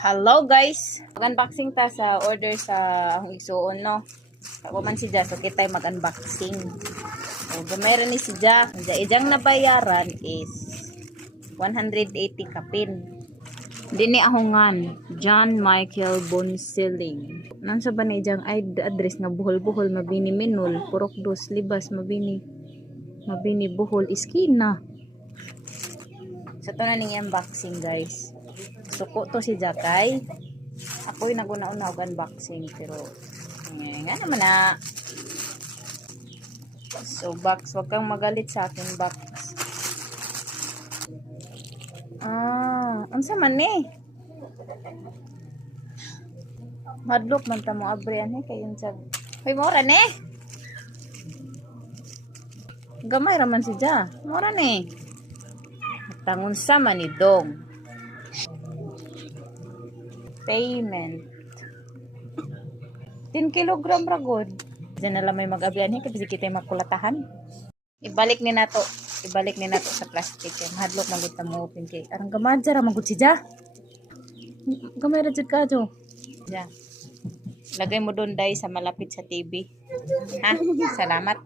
Hello guys! Mag-unboxing ta sa order sa akong igsuon no. Ako man si Ja, so kita mag-unboxing. So, gamay ni si Ja. Ang ijang nabayaran is 180 kapin. Dini ahongan, John Michael Bonsiling. Nansa ba ni ijang address nga buhol-buhol mabini Minul, Purok Dos, Libas, mabini Buhol, Iskina. So to na ning unboxing guys. Suko to si Jakay. Ako'y naguna-una og unboxing pero nga naman na. So box, wag kang magalit sa akin box. Unsa man ni? Madlok man ta mo abrian kay unsa. Hoy mora ni. Gamay ra man si Ja. Mora ni. Tangon sa man ni Dong. Payment 10 kilogram ragod. Diyan na lang may mag-abian kasi kita makulatahan. Ibalik ni nato sa plastic kay mahadlok man gud ta mo open kay arang gamadja ra man gud si Ja. Gamay ra jud ka jo. Ja. Lagay mo doon dai sa malapit sa TV. Ha? Salamat.